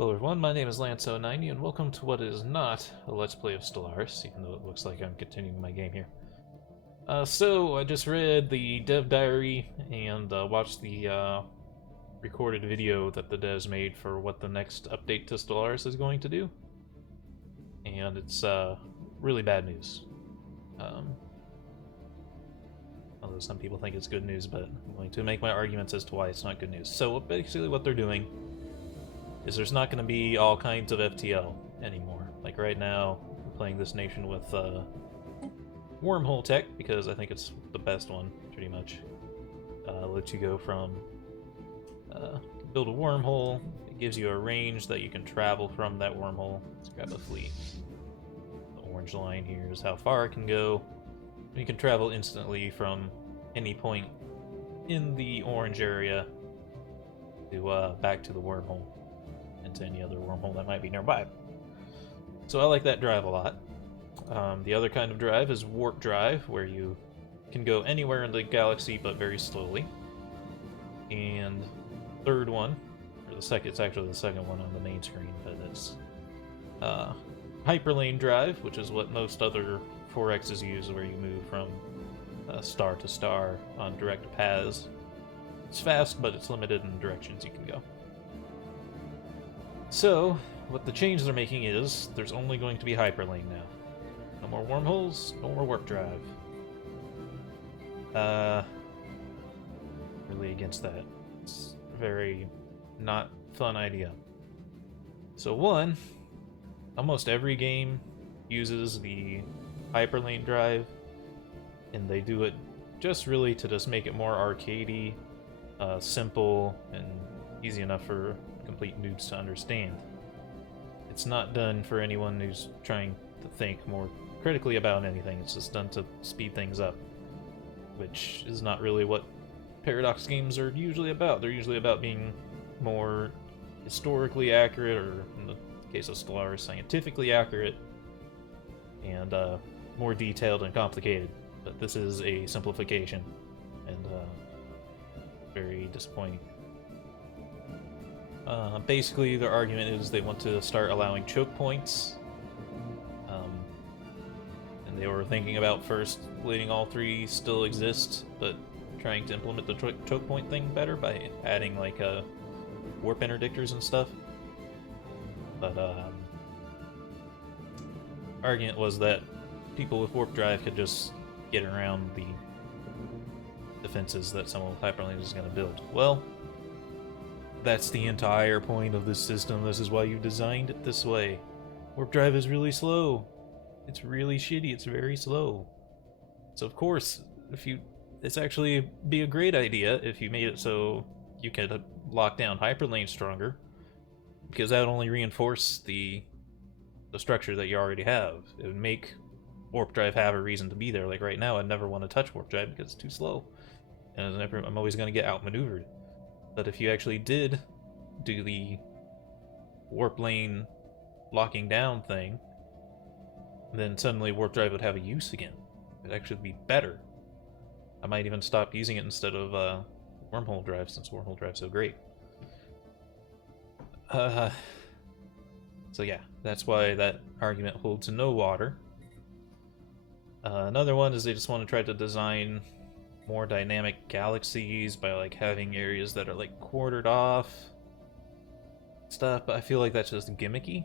Hello everyone, my name is Lance090 and welcome to what is not a Let's Play of Stellaris, even though it looks like I'm continuing my game here. So I just read the Dev Diary and watched the recorded video that the devs made for what the next update to Stellaris is going to do. And it's really bad news. Although some people think it's good news, but I'm going to make my arguments as to why it's not good news. So basically what they're doing is there's not going to be all kinds of FTL anymore. Like right now, I'm playing this nation with wormhole tech because I think it's the best one, pretty much. Lets you go from build a wormhole. It gives you a range that you can travel from that wormhole. Let's grab a fleet. The orange line here is how far it can go. You can travel instantly from any point in the orange area to back to the wormhole. Into any other wormhole that might be nearby. So I like that drive a lot. The other kind of drive is warp drive, where you can go anywhere in the galaxy but very slowly. And third one, or the second, it's actually the second one on the main screen, but it's hyperlane drive, which is what most other 4Xs use, where you move from star to star on direct paths. It's fast, but it's limited in the directions you can go. So, what the change they're making is, there's only going to be hyperlane now. No more wormholes, no more warp drive. Really against that. It's a very not fun idea. So one, almost every game uses the hyperlane drive, and they do it just really to just make it more arcadey, simple, and easy enough for complete noobs to understand. It's not done for anyone who's trying to think more critically about anything. It's just done to speed things up, which is not really what Paradox games are usually about. They're usually about being more historically accurate, or in the case of Stellaris, scientifically accurate, and more detailed and complicated. But this is a simplification, and very disappointing. Basically, their argument is they want to start allowing choke points. And they were thinking about first letting all three still exist, but trying to implement the choke point thing better by adding like warp interdictors and stuff. But argument was that people with warp drive could just get around the defenses that someone with hyperlane is going to build. Well, that's the entire point of this system. This is why you designed it this way. Warp drive is really slow. It's really shitty. It's very slow. So of course, it's actually be a great idea if you made it so you could lock down hyperlane stronger, because that would only reinforce the structure that you already have. It would make warp drive have a reason to be there. Like right now, I'd never want to touch warp drive because it's too slow, and I'm always going to get outmaneuvered. But if you actually did do the warp lane locking down thing, then suddenly warp drive would have a use again. It'd actually be better. I might even stop using it instead of wormhole drive, since wormhole drive's so great. So yeah, that's why that argument holds no water. Another one is they just want to try to design more dynamic galaxies by like having areas that are like quartered off stuff, but I feel like that's just gimmicky.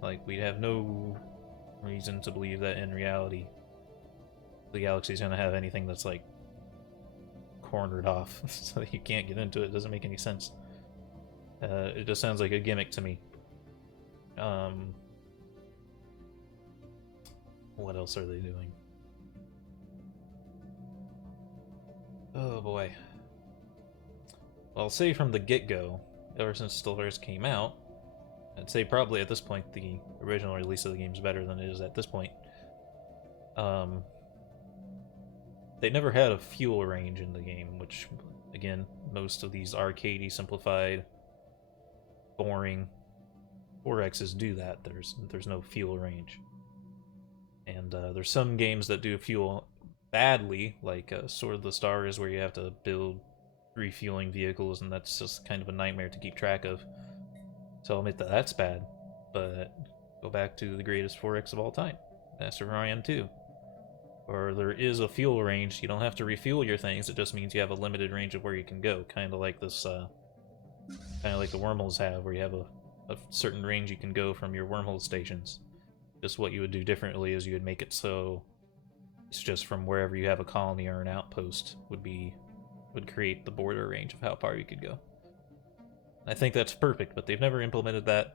Like, we have no reason to believe that in reality the galaxy's gonna have anything that's like cornered off so that you can't get into it. It doesn't make any sense. It just sounds like a gimmick to me. What else are they doing? Oh boy. Well, I'll say from the get-go, ever since Stellaris came out, I'd say probably at this point the original release of the game is better than it is at this point. They never had a fuel range in the game, which, again, most of these arcadey, simplified, boring 4Xs do that. There's no fuel range. And there's some games that do fuel badly, like Sword of the Stars, where you have to build refueling vehicles, and that's just kind of a nightmare to keep track of. So I'll admit that that's bad, but go back to the greatest 4X of all time, Master Orion 2. Or there is a fuel range. You don't have to refuel your things. It just means you have a limited range of where you can go. Kind of like this, kind of like the wormholes have, where you have a certain range you can go from your wormhole stations. Just what you would do differently is you would make it so it's just from wherever you have a colony or an outpost would create the border range of how far you could go. I think that's perfect, but they've never implemented that.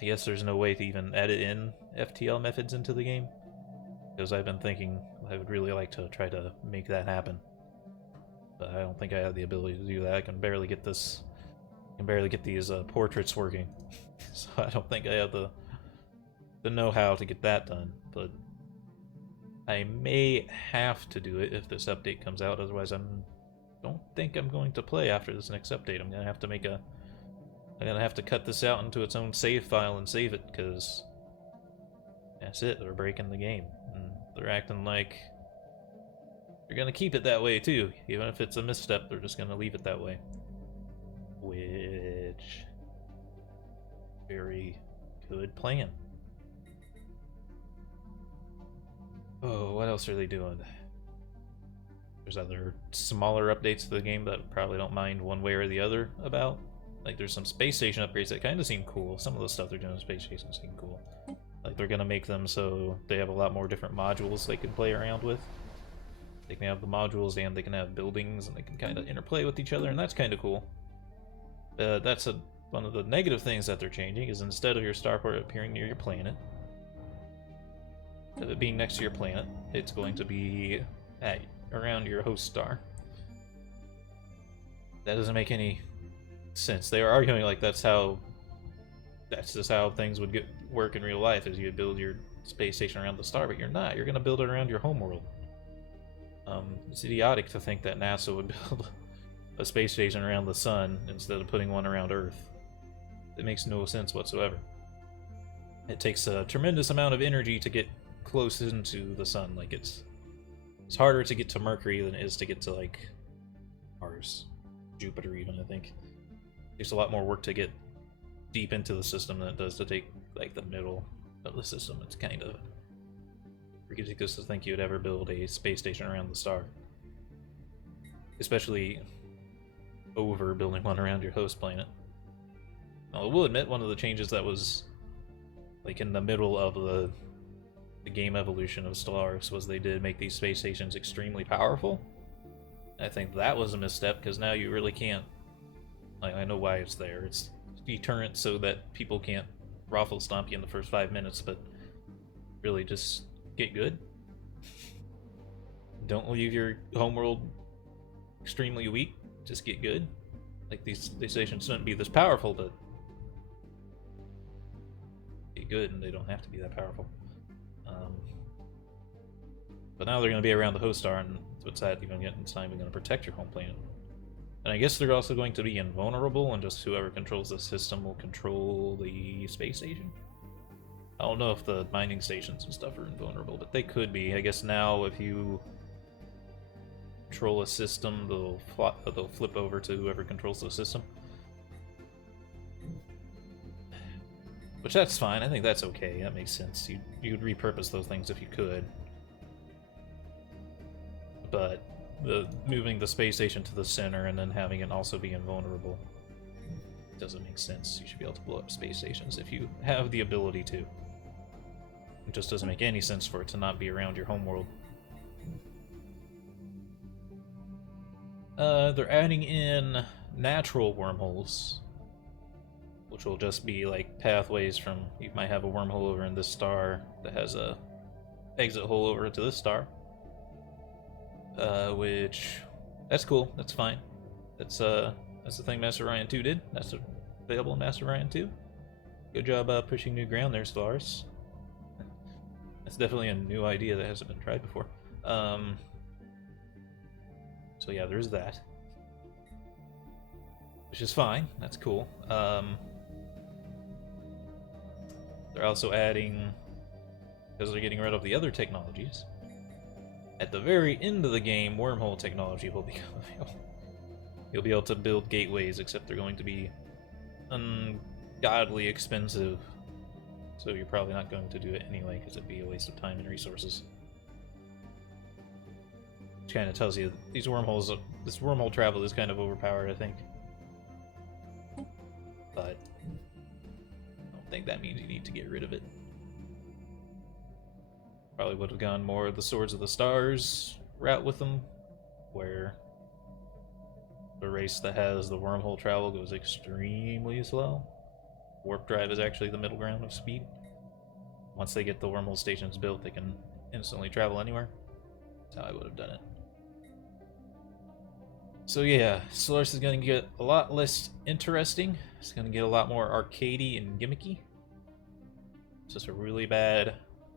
I guess there's no way to even edit in FTL methods into the game, because I've been thinking I would really like to try to make that happen, but I don't think I have the ability to do that. I can barely get these portraits working, so I don't think I have the know-how to get that done. But I may have to do it if this update comes out. Otherwise, don't think I'm going to play after this next update. I'm gonna have to cut this out into its own save file and save it, because that's it. They're breaking the game. And they're acting like they're gonna keep it that way too. Even if it's a misstep, they're just gonna leave it that way. Which, very good plan. Oh, what else are they doing? There's other smaller updates to the game that I probably don't mind one way or the other about. Like, there's some space station upgrades that kind of seem cool. Some of the stuff they're doing in space stations seem cool. Like, they're gonna make them so they have a lot more different modules they can play around with. They can have the modules and they can have buildings, and they can kind of interplay with each other, and that's kind of cool. That's one of the negative things that they're changing, is instead of your starport appearing near your planet, of it being next to your planet, it's going to be around your host star. That doesn't make any sense. They are arguing like that's just how things would work in real life, is you build your space station around the star, but you're not. You're going to build it around your homeworld. It's idiotic to think that NASA would build a space station around the sun instead of putting one around Earth. It makes no sense whatsoever. It takes a tremendous amount of energy to get close into the sun. Like, it's harder to get to Mercury than it is to get to, like, Mars, Jupiter even, I think. It takes a lot more work to get deep into the system than it does to take, like, the middle of the system. It's kind of ridiculous to think you would ever build a space station around the star. Especially over building one around your host planet. Now, I will admit, one of the changes that was, like, in the middle of the game evolution of Stellaris was they did make these space stations extremely powerful. I think that was a misstep, because now you really can't... Like, I know why it's there. It's deterrent so that people can't raffle stomp you in the first 5 minutes, but really just get good. Don't leave your homeworld extremely weak. Just get good. Like, these stations shouldn't be this powerful, but get good, and they don't have to be that powerful. But now they're going to be around the host star, and what's that even yet? It's not even going to protect your home planet. And I guess they're also going to be invulnerable, and just whoever controls the system will control the space station. I don't know if the mining stations and stuff are invulnerable, but they could be. I guess now if you control a system, they'll flip over to whoever controls the system. Which, that's fine. I think that's okay. That makes sense. You'd repurpose those things if you could. But moving the space station to the center and then having it also be invulnerable doesn't make sense. You should be able to blow up space stations if you have the ability to. It just doesn't make any sense for it to not be around your homeworld. They're adding in natural wormholes, which will just be like pathways from... You might have a wormhole over in this star that has a exit hole over to this star. Which... That's cool, that's fine. That's the thing Master Orion 2 did. That's available in Master Orion 2. Good job pushing new ground there, Stellaris. That's definitely a new idea that hasn't been tried before. So yeah, there's that. Which is fine, that's cool. They're also adding, because they're getting rid of the other technologies, at the very end of the game, wormhole technology will become available. You'll be able to build gateways, except they're going to be godly expensive, so you're probably not going to do it anyway because it'd be a waste of time and resources. Which kind of tells you these wormholes, this wormhole travel is kind of overpowered, I think. But I don't think that means you need to get rid of it. Probably would have gone more of the Swords of the Stars route with them, where the race that has the wormhole travel goes extremely slow. Warp drive is actually the middle ground of speed. Once they get the wormhole stations built, they can instantly travel anywhere. That's how I would have done it. So yeah, Stellaris is going to get a lot less interesting. It's going to get a lot more arcady and gimmicky. It's just a really bad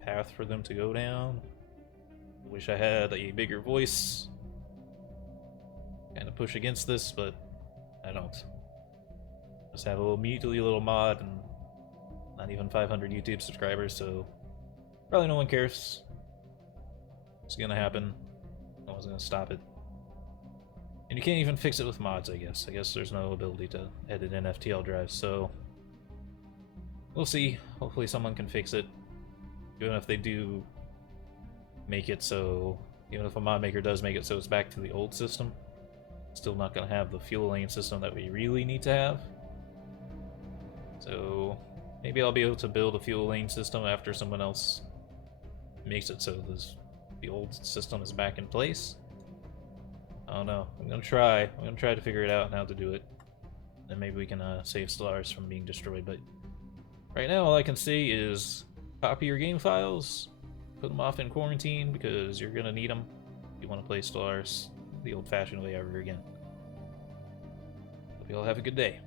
path for them to go down. Wish I had a bigger voice. Kind of push against this, but I don't. Just have a little measly little mod and not even 500 YouTube subscribers, so probably no one cares. It's gonna happen. No one's gonna stop it. And you can't even fix it with mods, I guess. I guess there's no ability to edit in FTL drives, so we'll see. Hopefully someone can fix it. Even if they do make it so, even if a mod maker does make it so it's back to the old system, still not going to have the fuel lane system that we really need to have. So maybe I'll be able to build a fuel lane system after someone else makes it so the old system is back in place. I don't know. I'm going to try. I'm going to try to figure it out and how to do it. And maybe we can save Stellaris from being destroyed. But right now all I can see is copy your game files, put them off in quarantine because you're going to need them if you want to play Stellaris the old-fashioned way ever again. Hope you all have a good day.